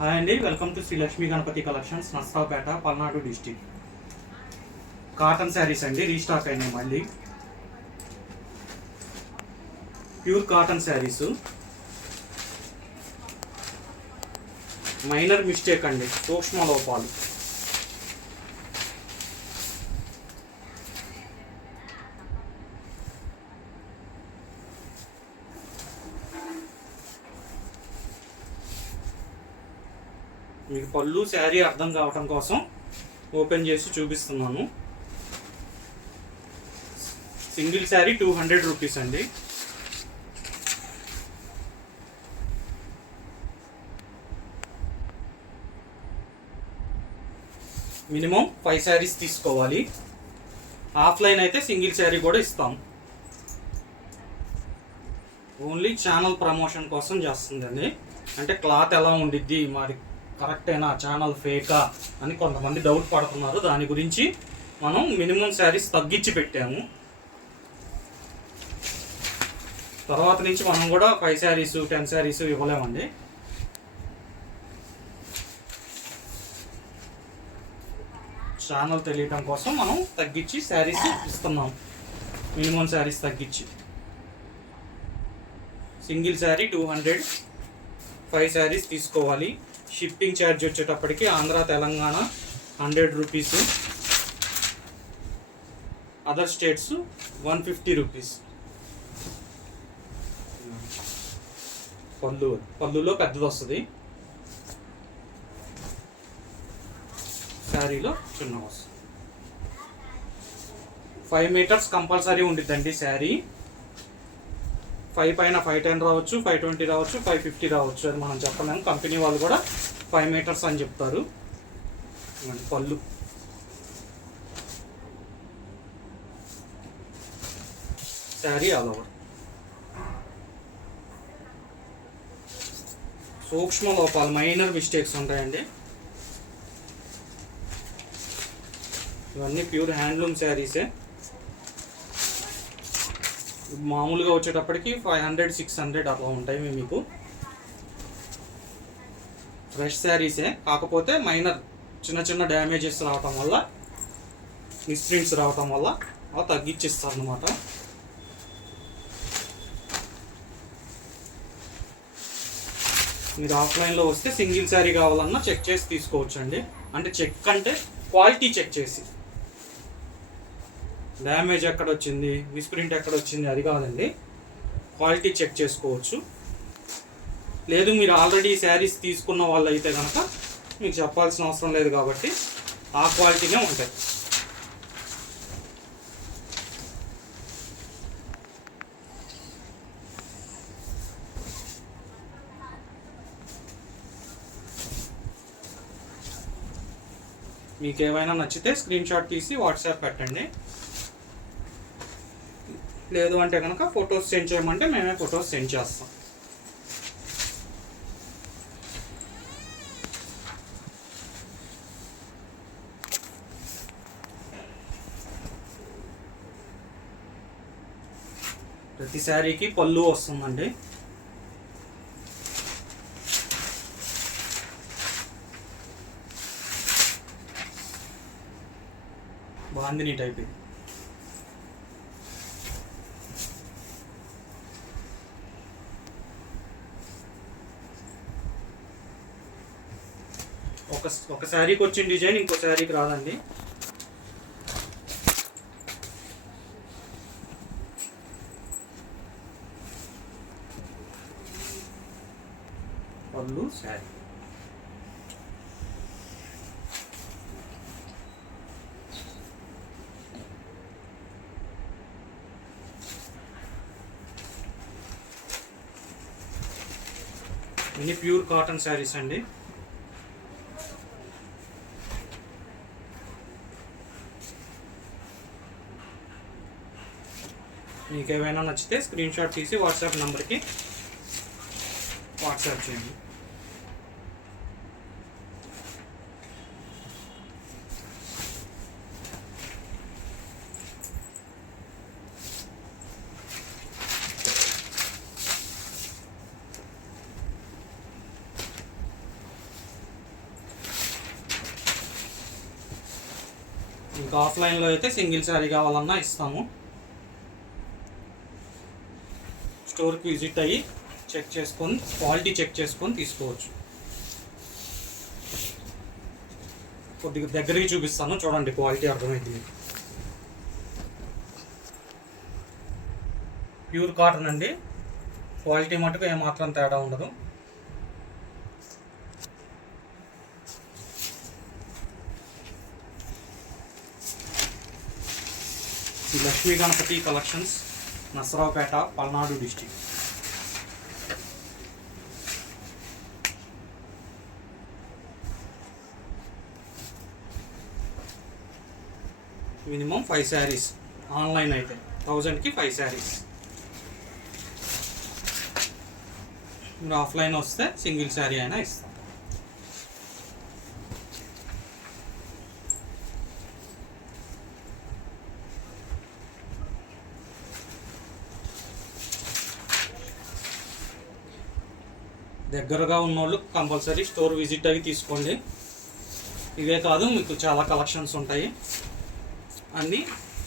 హాయ్ అండి, welcome to Shri Lakshmi Ganapathi collections, Narasaraopet, Palnadu district. Cotton saris అండి, restock అయినాయి మళ్ళీ. Pure cotton saris. Minor mistake అండి, సూక్ష్మ లోపాలు. మీకు పళ్ళు శారీ అర్థం కావటం కోసం ఓపెన్ చేసి చూపిస్తున్నాను. సింగిల్ శారీ 200 రూపీస్ అండి. మినిమం 5 శారీస్ తీసుకోవాలి. ఆఫ్లైన్ అయితే సింగిల్ శారీ కూడా ఇస్తాం. ఓన్లీ ఛానల్ ప్రమోషన్ కోసం చేస్తుందండి. అంటే క్లాత్ ఎలా ఉండిద్ది, మరి కరెక్టేనా, ఛానల్ ఫేకా అని కొంతమంది డౌట్ పడుతున్నారు. దాని గురించి మనం మినిమం శారీస్ తగ్గించి పెట్టాము. తర్వాత నుంచి మనం కూడా 5 శారీస్ 10 శారీస్ ఇవ్వలేమండి. ఛానల్ తెలియటం కోసం మనం తగ్గించి శారీస్ ఇస్తున్నాం. మినిమం శారీస్ తగ్గించి. సింగిల్ శారీ 200, 5 శారీస్ తీసుకోవాలి. షిప్పింగ్ ఛార్జ్ వచ్చేటప్పటికి ఆంధ్ర తెలంగాణ 100 రూపీస్, అదర్ స్టేట్స్ 150 రూపీస్. పళ్ళులో పెద్దది వస్తుంది, శారీలో చిన్న వస్తుంది. 5 మీటర్స్ కంపల్సరీ ఉండిద్దండి శారీ. 5 పైన 510 రావచ్చు, 520 రావచ్చు, 550 రావచ్చు. అది మనం చెప్పలేము. కంపెనీ వాళ్ళు కూడా 5 మీటర్స్ అని చెప్తారు. పళ్ళు శారీ ఆల్ ఓవర్. సూక్ష్మ లోపాలు, మైనర్ మిస్టేక్స్ ఉంటాయండి. ఇవన్నీ ప్యూర్ హ్యాండ్లూమ్ శారీసే. మామూలుగా వచ్చేటప్పటికి 500, 600 అట్లా ఉంటాయి మీకు. ఫ్రెష్ శారీసే, కాకపోతే మైనర్ చిన్న చిన్న డ్యామేజెస్ రావటం వల్ల, మిస్ప్రింట్స్ రావటం వల్ల అలా తగ్గించిస్తారు అన్నమాట. మీరు ఆఫ్లైన్లో వస్తే సింగిల్ శారీ కావాలన్నా చెక్ చేసి తీసుకోవచ్చు అండి. అంటే చెక్ అంటే క్వాలిటీ చెక్ చేసి, డ్యామేజ్ ఎక్కడ వచ్చింది, మిస్ప్రింట్ ఎక్కడ వచ్చింది అది కాదండి, క్వాలిటీ చెక్ చేసుకోవచ్చు. లేదు మీరు ఆల్రెడీ శారీస్ తీసుకున్న వాళ్ళు అయితే కనుక మీకు చెప్పాల్సిన అవసరం లేదు, కాబట్టి ఆ క్వాలిటీనే ఉంటాయి. మీకు ఏమైనా నచ్చితే స్క్రీన్ షాట్ తీసి వాట్సాప్ పెట్టండి. లేదు అంటే కనుక ఫొటోస్ సెండ్ చేయమంటే మేమే ఫొటోస్ సెండ్ చేస్తాం. ప్రతి శారీకి పళ్ళు వస్తుందండి. బాందిని టైప్ ఇది. ఒక శారీకి వచ్చిన డిజైన్ ఇంకో శారీకి రాదండి. పళ్ళు శారీ. ఇన్ని ప్యూర్ కాటన్ శారీస్ అండి. మీకు ఏమైనా నచ్చితే స్క్రీన్ షాట్ తీసి వాట్సాప్ నెంబర్కి వాట్సాప్ చేయండి. ఇంకా ఆఫ్లైన్లో అయితే సింగిల్ శారీ కావాలన్నా ఇస్తాము. స్టోర్కి విజిట్ అయ్యి చెక్ చేసుకొని క్వాలిటీ చెక్ చేసుకొని తీసుకోవచ్చు. కొద్దిగా దగ్గరికి చూపిస్తాను, చూడండి, క్వాలిటీ అర్థమైంది. ప్యూర్ కాటన్ అండి, క్వాలిటీ మటుకు ఏమాత్రం తేడా ఉండదు. ఈ Lakshmi Ganapathi collections, Narasaraopet, Palnadu district. Minimum 5 saris, online అయితే 1000కి 5 శారీస్. మీరు ఆఫ్లైన్ వస్తే సింగిల్ శారీ అయినా ఇస్తాం. దగ్గరగా ఉన్నోళ్ళు కంపల్సరీ స్టోర్ విజిట్ అయ్యి తీసుకోండి. ఇవే కాదు, మీకు చాలా కలెక్షన్స్ ఉంటాయి, అన్నీ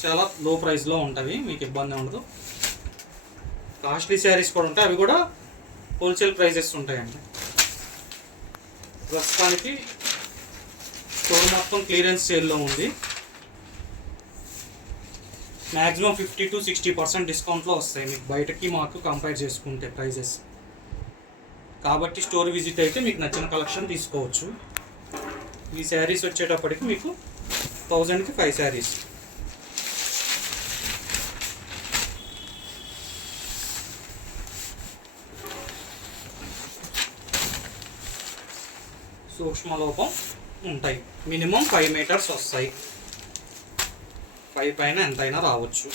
చాలా లో ప్రైస్లో ఉంటాయి, మీకు ఇబ్బంది ఉండదు. కాస్ట్లీ శారీస్ కూడా ఉంటాయి, అవి కూడా హోల్సేల్ ప్రైజెస్ ఉంటాయండి. ప్రస్తుతానికి స్టోర్ మొత్తం క్లియరెన్స్ సేల్లో ఉంది. మ్యాక్సిమం 50 to 60% డిస్కౌంట్లో వస్తాయి మీకు బయటకి మాకు కంపేర్ చేసుకుంటే ప్రైజెస్. కాబట్టి స్టోర్ విజిట్ అయితే మీకు నచ్చిన కలెక్షన్ తీసుకోవచ్చు. ఈ శారీస్ వచ్చేటప్పటికి మీకు 1000కి 5 శారీస్. సూక్ష్మలోపం ఉంటాయి, మినిమం 5 మీటర్స్ వస్తాయి, 5 పైన ఎంతైనా రావచ్చు.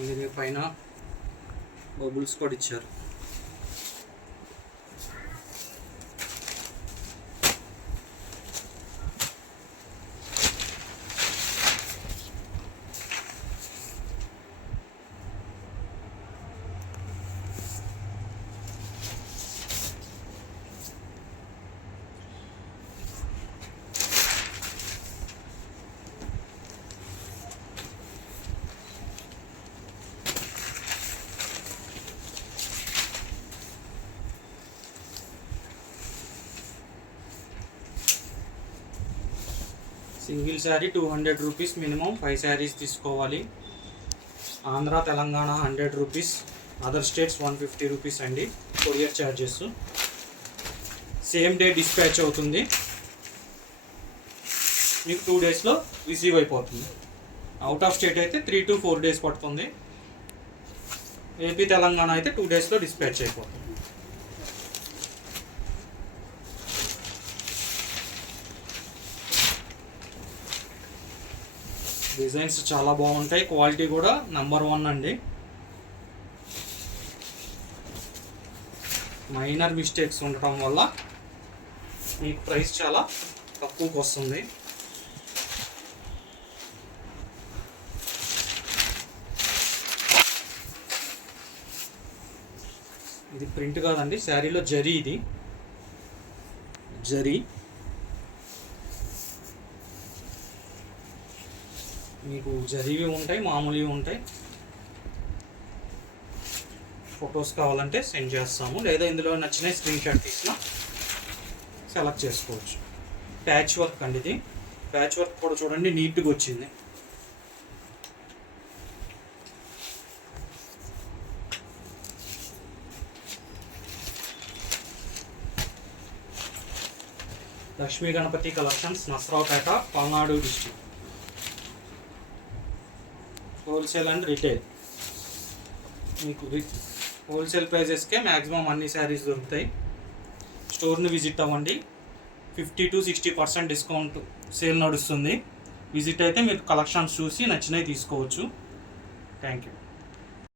ఇది పైన బబుల్స్ కూడా ఇచ్చారు. Single sari 200 rupees, minimum 5 saris తీసుకోవాలి. Andhra, Telangana 100 rupees, other states 150 rupees అండి courier charges. Same day dispatch అవుతుంది, మీకు 2 డేస్లో రిసీవ్ అయిపోతుంది. అవుట్ ఆఫ్ స్టేట్ అయితే 3 to 4 డేస్ పడుతుంది. ఏపీ, తెలంగాణ అయితే 2 డేస్లో డిస్పాచ్ అయిపోతుంది. డిజైన్స్ చాలా బాగుంటాయి, క్వాలిటీ కూడా నెంబర్ 1 అండి. మైనర్ మిస్టేక్స్ ఉండటం వల్ల మీకు ప్రైస్ చాలా తక్కువకి వస్తుంది. ఇది ప్రింట్ కాదండి, శారీలో జరీ, ఇది జరీ. మీకు జరీవి ఉంటాయి, మామూలువి ఉంటాయి. ఫొటోస్ కావాలంటే సెండ్ చేస్తాము, లేదా ఇందులో నచ్చిన స్క్రీన్ షాట్ తీసినా సెలెక్ట్ చేసుకోవచ్చు. ప్యాచ్ వర్క్ అండి, ఇది ప్యాచ్ వర్క్ కూడా చూడండి నీట్గా వచ్చింది. Lakshmi Ganapathi collections, Narasaraopet, Palnadu district. Wholesale and retail, మీకు హోల్సేల్ ప్రైజెస్కే మ్యాక్సిమం అన్ని శారీస్ దొరుకుతాయి. స్టోర్ని విజిట్ అవ్వండి, 50 to 60% డిస్కౌంట్ సేల్ నడుస్తుంది. విజిట్ అయితే మీరు కలెక్షన్స్ చూసి నచ్చినవి తీసుకోవచ్చు. Thank you.